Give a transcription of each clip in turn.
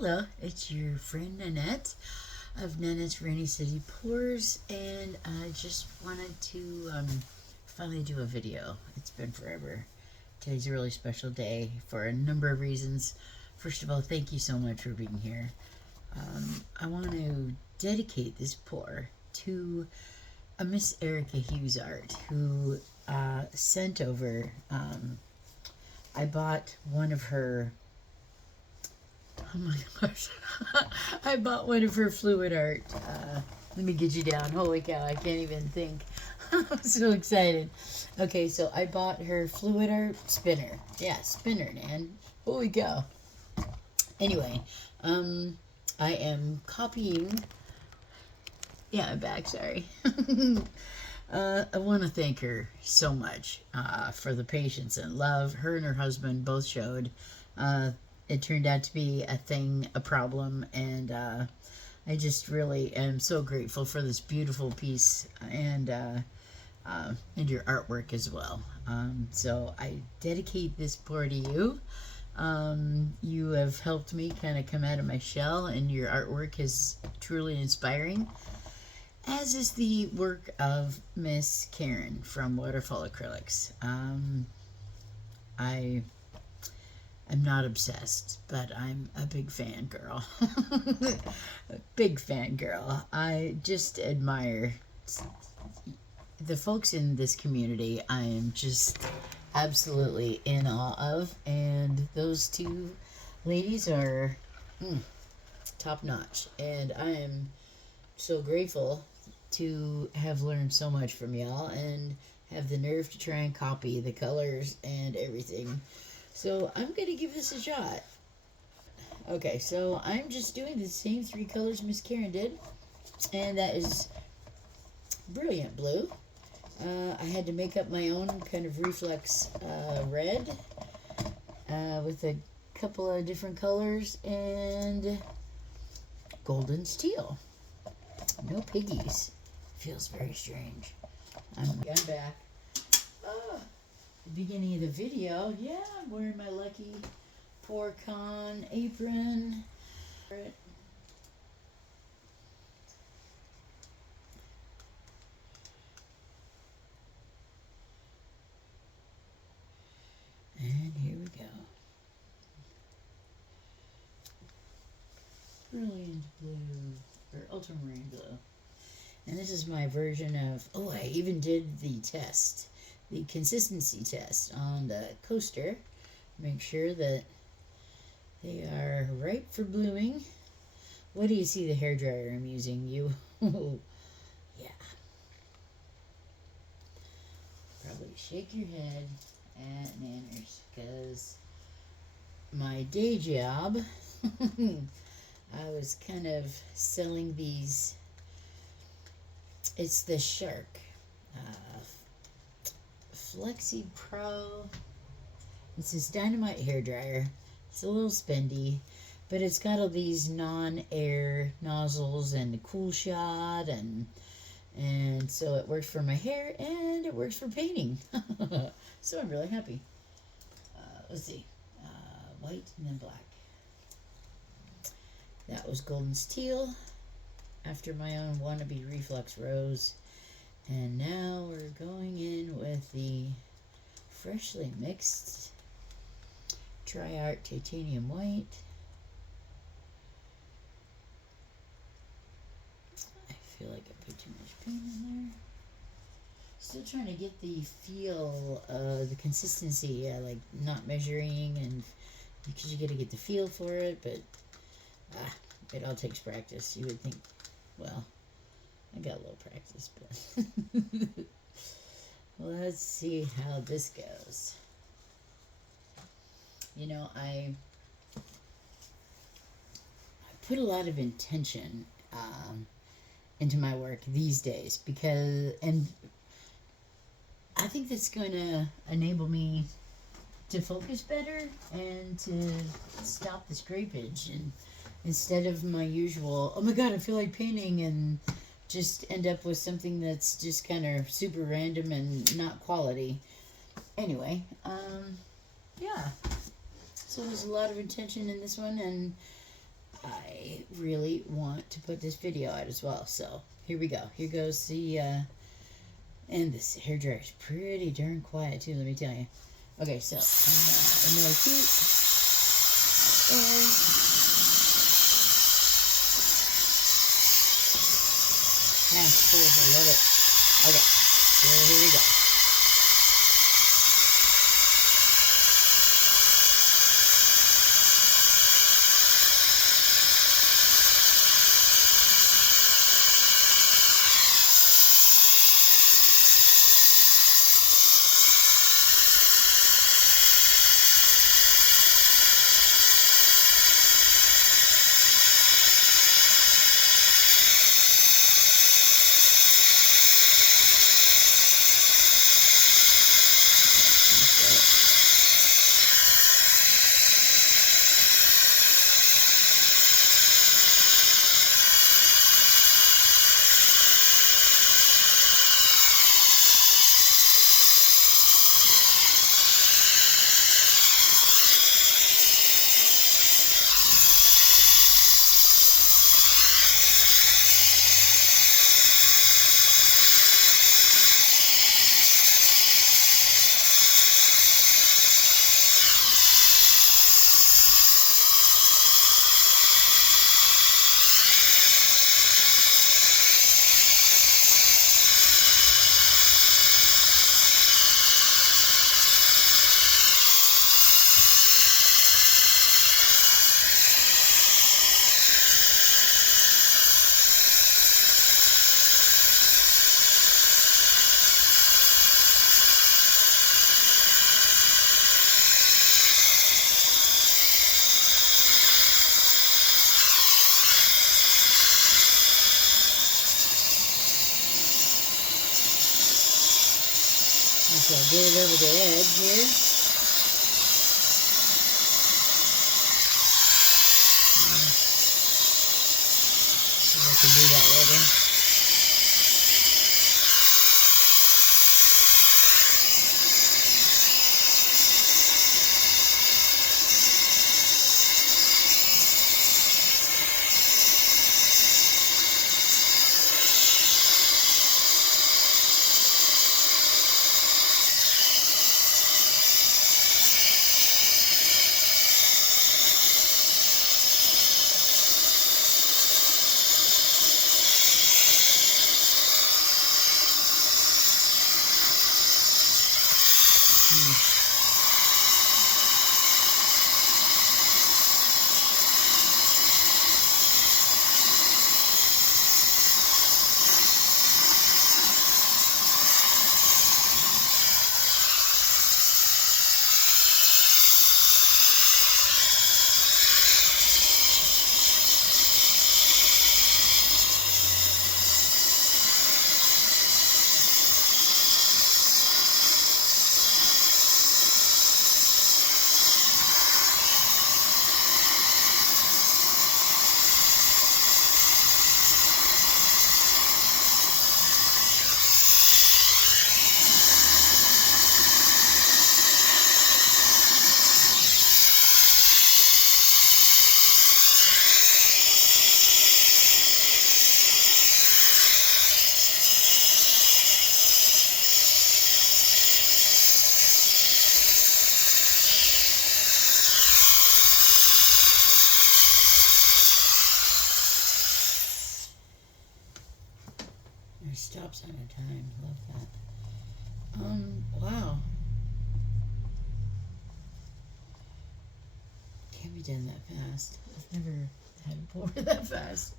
Hello, it's your friend Nanette of Nanette's Rainy City Pours, and I just wanted to finally do a video. It's been forever. Today's a really special day for a number of reasons. First of all, thank you so much for being here. I want to dedicate this pour to a Miss Erica Hughes Art who sent over. I bought one of her. Oh my gosh. I bought one of her fluid art. Let me get you down. Holy cow, I can't even think. I'm so excited. Okay, so I bought her fluid art spinner. Yeah, spinner, man. Holy cow. Anyway, I am copying. Yeah, I'm back, sorry. I want to thank her so much for the patience and love her and her husband both showed. It turned out to be a problem, and I just really am so grateful for this beautiful piece and your artwork as well. So I dedicate this pour to you. You have helped me kind of come out of my shell, and your artwork is truly inspiring, as is the work of Miss Karen from Waterfall Acrylics. I'm not obsessed, but I'm a big fan girl. Big fan girl. I just admire the folks in this community. I am just absolutely in awe of, and those two ladies are top notch, and I am so grateful to have learned so much from y'all and have the nerve to try and copy the colors and everything. So I'm going to give this a shot. Okay, so I'm just doing the same three colors Miss Karen did, and that is brilliant blue. I had to make up my own kind of reflex red with a couple of different colors, and golden steel. No piggies. Feels very strange. I'm back. Oh, the beginning of the video. Yeah, I'm wearing my lucky PourCon apron. And here we go. Brilliant blue, or ultramarine blue. And this is my version of, oh, I even did the test, the consistency test on the coaster. Make sure that they are ripe for blooming. What do you see the hairdryer I'm using? You, yeah. Probably shake your head at nanners, because my day job, I was kind of selling these. It's the Shark Flexi Pro. It's this dynamite hair dryer. It's a little spendy, but it's got all these non-air nozzles and the cool shot, and so it works for my hair and it works for painting. So I'm really happy. Let's see, white and then black. That was golden steel, after my own wannabe reflex rose, and now we're going in with the freshly mixed Tri-Art titanium white. I feel like I put too much paint in there. Still trying to get the feel, the consistency. I like not measuring, and because you got to get the feel for it, but it all takes practice. You would think, well, I got a little practice, but let's see how this goes. You know, I put a lot of intention into my work these days, because, and I think that's going to enable me to focus better and to stop the scrapage, and instead of my usual, oh my god, I feel like painting, and just end up with something that's just kind of super random and not quality. Anyway, yeah. So there's a lot of intention in this one, and I really want to put this video out as well. So here we go. Here goes the, and this hairdryer is pretty darn quiet too, let me tell you. Okay, so another heat. Yeah, cool. I love it. Okay, so here we go. So I'll get it over the edge here. So we can do that later. Stops on a time. Love that. Wow. Can't be done that fast. I've never had it pour that fast.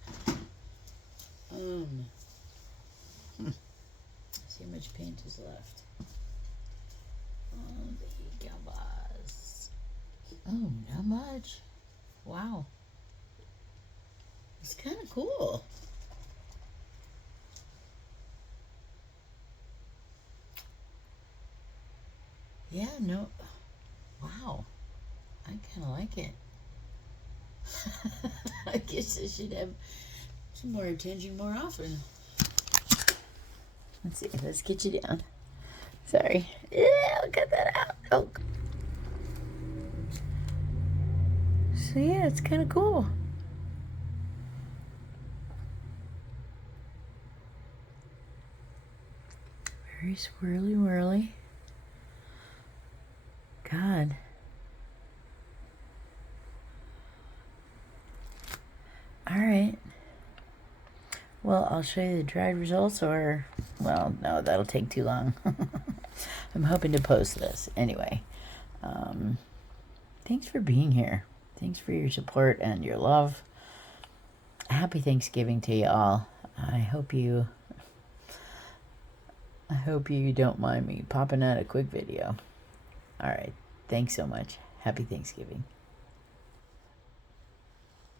See how much paint is left. Oh, the gambas. Oh, not much. Wow. It's kind of cool. Yeah, no. Wow. I kind of like it. I guess I should have some more attention more often. Let's see. Let's get you down. Sorry. Yeah, I'll cut that out. Oh. So yeah, it's kind of cool. Very swirly whirly. God. Alright. Well, I'll show you the dried results, or, well, no, that'll take too long. I'm hoping to post this. Anyway, thanks for being here. Thanks for your support and your love. Happy Thanksgiving to you all. I hope you don't mind me popping out a quick video. All right. Thanks so much. Happy Thanksgiving.